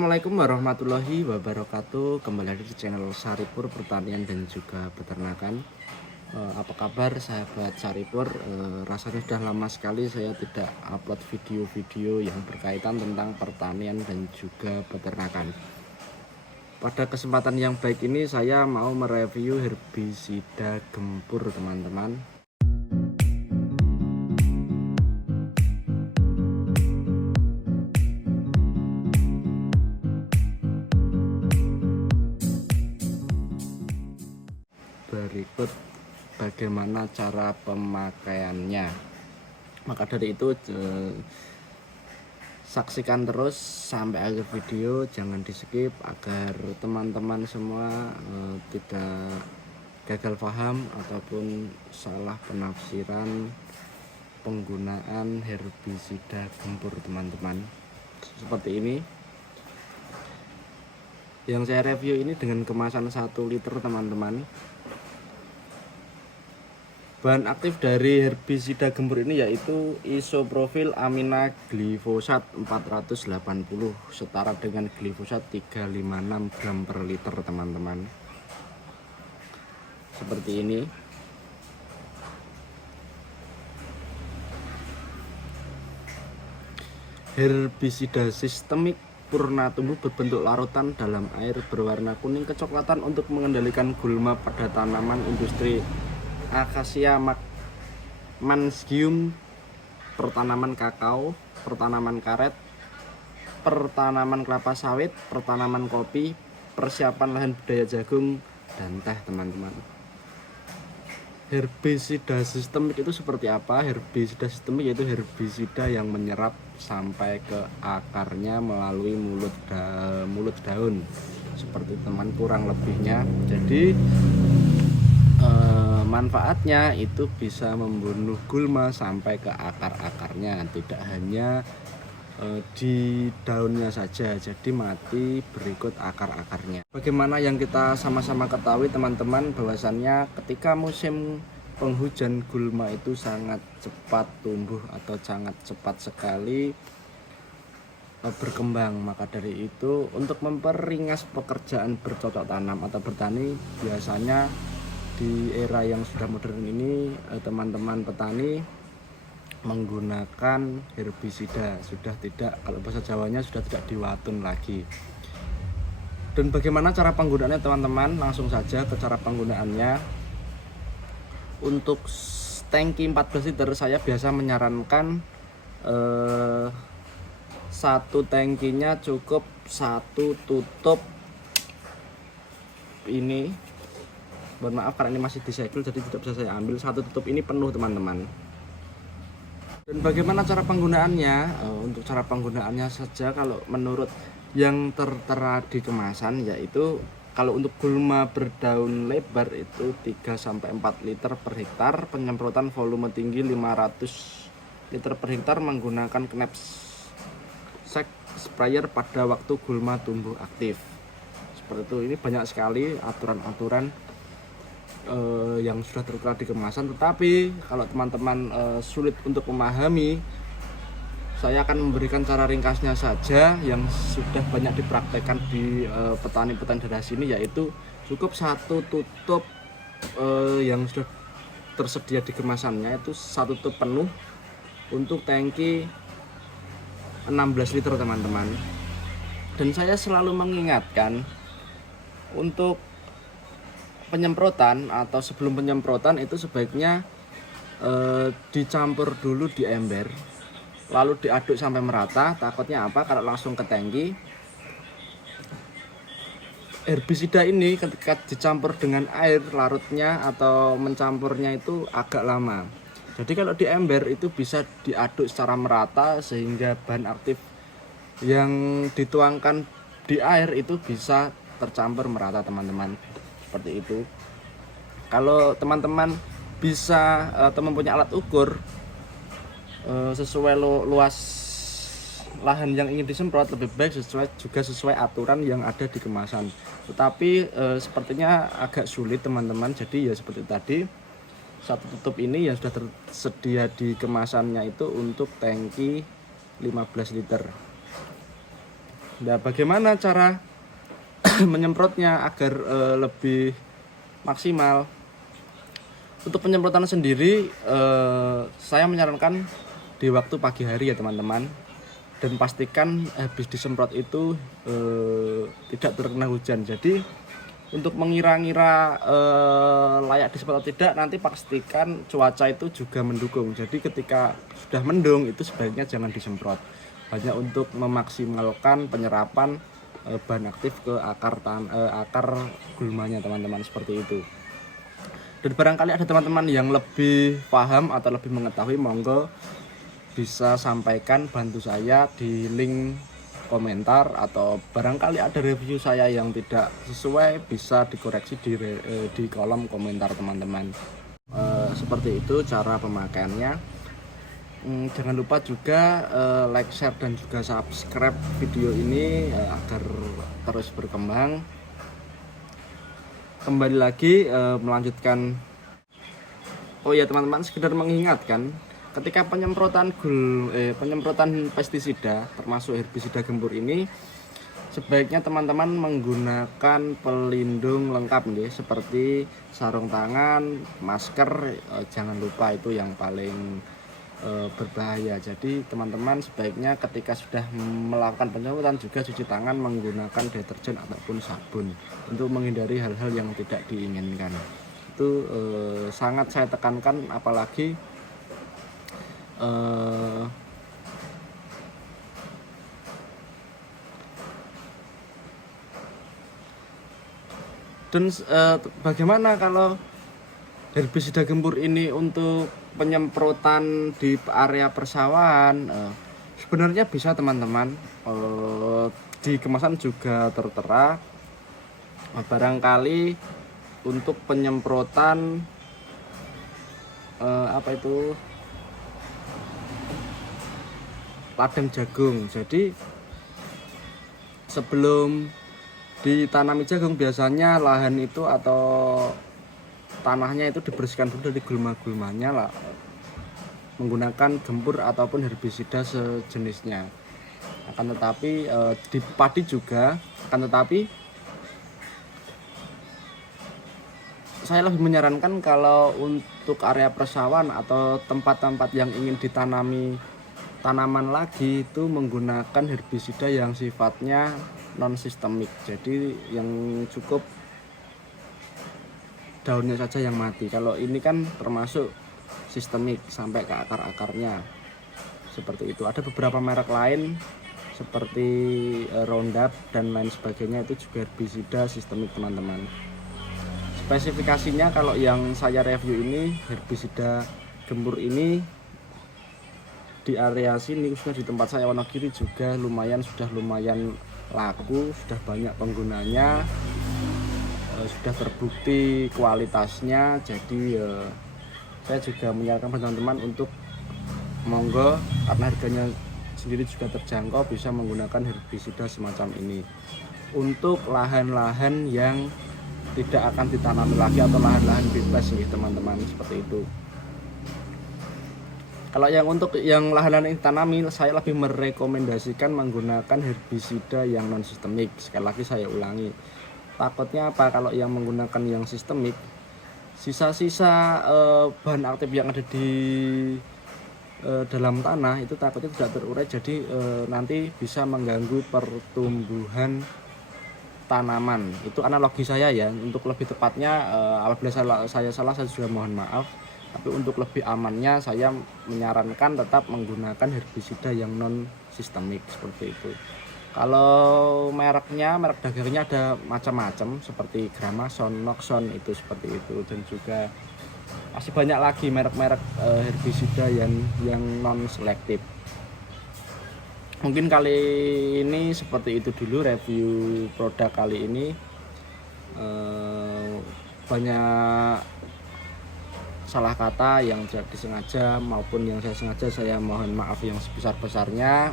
Assalamualaikum warahmatullahi wabarakatuh. Kembali lagi di channel Saripur Pertanian dan juga Peternakan. Apa kabar sahabat Saripur? Rasanya sudah lama sekali saya tidak upload video-video yang berkaitan tentang pertanian dan juga peternakan. Pada kesempatan yang baik ini saya mau mereview herbisida gempur, teman-teman. Berikut bagaimana cara pemakaiannya. Maka dari itu saksikan terus sampai akhir video, jangan di skip agar teman-teman semua tidak gagal paham ataupun salah penafsiran penggunaan herbisida gempur, teman-teman. Seperti ini yang saya review ini dengan kemasan 1 liter, teman-teman. Bahan aktif dari herbisida gempur ini yaitu isoprofil amina glifosat 480 setara dengan glifosat 356 gram per liter, teman-teman. Seperti ini. Herbisida sistemik purna tumbuh berbentuk larutan dalam air berwarna kuning kecoklatan untuk mengendalikan gulma pada tanaman industri Acacia mansgium, pertanaman kakao, pertanaman karet, pertanaman kelapa sawit, pertanaman kopi, persiapan lahan budidaya jagung dan teh, teman-teman. Herbisida sistemik itu seperti apa? Herbisida sistemik yaitu herbisida yang menyerap sampai ke akarnya melalui mulut daun, seperti teman kurang lebihnya. Jadi manfaatnya itu bisa membunuh gulma sampai ke akar-akarnya, tidak hanya di daunnya saja, jadi mati berikut akar-akarnya. Bagaimana yang kita sama-sama ketahui, teman-teman, bahwasannya ketika musim penghujan gulma itu sangat cepat tumbuh atau sangat cepat sekali berkembang. Maka dari itu untuk memperingas pekerjaan bercocok tanam atau bertani, biasanya di era yang sudah modern ini teman-teman petani menggunakan herbisida, sudah tidak, kalau bahasa Jawanya sudah tidak diwatun lagi. Dan bagaimana cara penggunaannya, teman-teman? Langsung saja ke cara penggunaannya. Untuk tangki 14 liter saya biasa menyarankan satu tangkinya cukup satu tutup ini. Mohon maaf karena ini masih disegel jadi tidak bisa saya ambil. Satu tutup ini penuh, teman-teman. Dan bagaimana cara penggunaannya? Untuk cara penggunaannya saja, kalau menurut yang tertera di kemasan, yaitu kalau untuk gulma berdaun lebar itu 3-4 liter per hektar, penyemprotan volume tinggi 500 liter per hektar menggunakan knapsack sprayer pada waktu gulma tumbuh aktif. Seperti itu. Ini banyak sekali aturan-aturan yang sudah tertera di kemasan, tetapi kalau teman-teman sulit untuk memahami, saya akan memberikan cara ringkasnya saja yang sudah banyak dipraktekkan di petani-petani daerah sini, yaitu cukup satu tutup yang sudah tersedia di kemasannya, itu satu tutup penuh untuk tangki 16 liter, teman-teman. Dan saya selalu mengingatkan untuk penyemprotan atau sebelum penyemprotan itu sebaiknya dicampur dulu di ember, lalu diaduk sampai merata. Takutnya apa? Kalau langsung ke tangki, herbisida ini ketika dicampur dengan air larutnya atau mencampurnya itu agak lama. Jadi kalau di ember itu bisa diaduk secara merata sehingga bahan aktif yang dituangkan di air itu bisa tercampur merata, teman-teman. Seperti itu. Kalau teman-teman bisa atau mempunyai alat ukur sesuai luas lahan yang ingin disemprot, lebih baik sesuai aturan yang ada di kemasan. Tetapi sepertinya agak sulit, teman-teman. Jadi ya seperti tadi, satu tutup ini yang sudah tersedia di kemasannya itu untuk tangki 15 liter. Nah, bagaimana cara menyemprotnya agar lebih maksimal? Untuk penyemprotan sendiri saya menyarankan di waktu pagi hari ya teman-teman, dan pastikan habis disemprot itu tidak terkena hujan. Jadi untuk mengira-ngira layak disemprot atau tidak, nanti pastikan cuaca itu juga mendukung. Jadi ketika sudah mendung itu sebaiknya jangan disemprot, hanya untuk memaksimalkan penyerapan bahan aktif ke akar gulmanya teman-teman, seperti itu. Dan barangkali ada teman-teman yang lebih paham atau lebih mengetahui, monggo bisa sampaikan, bantu saya di link komentar, atau barangkali ada review saya yang tidak sesuai bisa dikoreksi di kolom komentar teman-teman. Seperti itu cara pemakaiannya. Jangan lupa juga like, share, dan juga subscribe video ini agar terus berkembang. Kembali lagi melanjutkan. Oh ya teman-teman, sekedar mengingatkan, ketika penyemprotan pestisida termasuk herbisida gembur ini, sebaiknya teman-teman menggunakan pelindung lengkap nih, seperti sarung tangan, masker, jangan lupa, itu yang paling berbahaya. Jadi teman-teman sebaiknya ketika sudah melakukan penyemprotan juga cuci tangan menggunakan deterjen ataupun sabun untuk menghindari hal-hal yang tidak diinginkan. Itu sangat saya tekankan, apalagi dan bagaimana kalau herbisida gembur ini untuk penyemprotan di area persawahan? Sebenarnya bisa teman-teman, di kemasan juga tertera. Barangkali untuk penyemprotan ladang jagung. Jadi sebelum ditanami jagung, biasanya lahan itu atau tanahnya itu dibersihkan dulu dari gulma-gulmanya lah, menggunakan gembur ataupun herbisida sejenisnya. Akan tetapi di padi juga, akan tetapi saya lebih menyarankan kalau untuk area persawahan atau tempat-tempat yang ingin ditanami tanaman lagi, itu menggunakan herbisida yang sifatnya non sistemik. Jadi yang cukup daunnya saja yang mati. Kalau ini kan termasuk sistemik sampai ke akar-akarnya, seperti itu. Ada beberapa merek lain seperti Roundup dan lain sebagainya, itu juga herbisida sistemik teman-teman. Spesifikasinya kalau yang saya review ini, herbisida gembur ini di area sini, khususnya di tempat saya Wonogiri, juga sudah lumayan laku, sudah banyak penggunanya, sudah terbukti kualitasnya. Jadi saya juga menyarankan teman-teman untuk monggo, karena harganya sendiri juga terjangkau, bisa menggunakan herbisida semacam ini untuk lahan-lahan yang tidak akan ditanami lagi atau lahan-lahan bebas nih teman-teman, seperti itu. Kalau yang untuk yang lahan-lahan yang ditanami, saya lebih merekomendasikan menggunakan herbisida yang non sistemik. Sekali lagi saya ulangi, takutnya apa, kalau yang menggunakan yang sistemik, sisa-sisa bahan aktif yang ada di dalam tanah itu takutnya tidak terurai, jadi nanti bisa mengganggu pertumbuhan tanaman. Itu analogi saya ya. Untuk lebih tepatnya, apabila saya salah, saya sudah mohon maaf. Tapi untuk lebih amannya, saya menyarankan tetap menggunakan herbisida yang non sistemik, seperti itu. Kalau merek dagangnya ada macam-macam, seperti Gramason, Noxon, itu seperti itu. Dan juga masih banyak lagi merek-merek herbisida yang non selektif. Mungkin kali ini seperti itu dulu review produk kali ini. Banyak salah kata yang tidak disengaja maupun yang saya sengaja, saya mohon maaf yang sebesar-besarnya.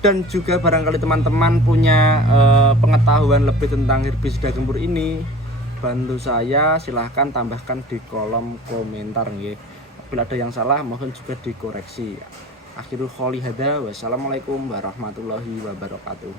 Dan juga barangkali teman-teman punya pengetahuan lebih tentang herbisida gembur ini, bantu saya, silahkan tambahkan di kolom komentar nggih. Apabila ada yang salah mohon juga dikoreksi. Akhirul qouli hadza, wassalamualaikum warahmatullahi wabarakatuh.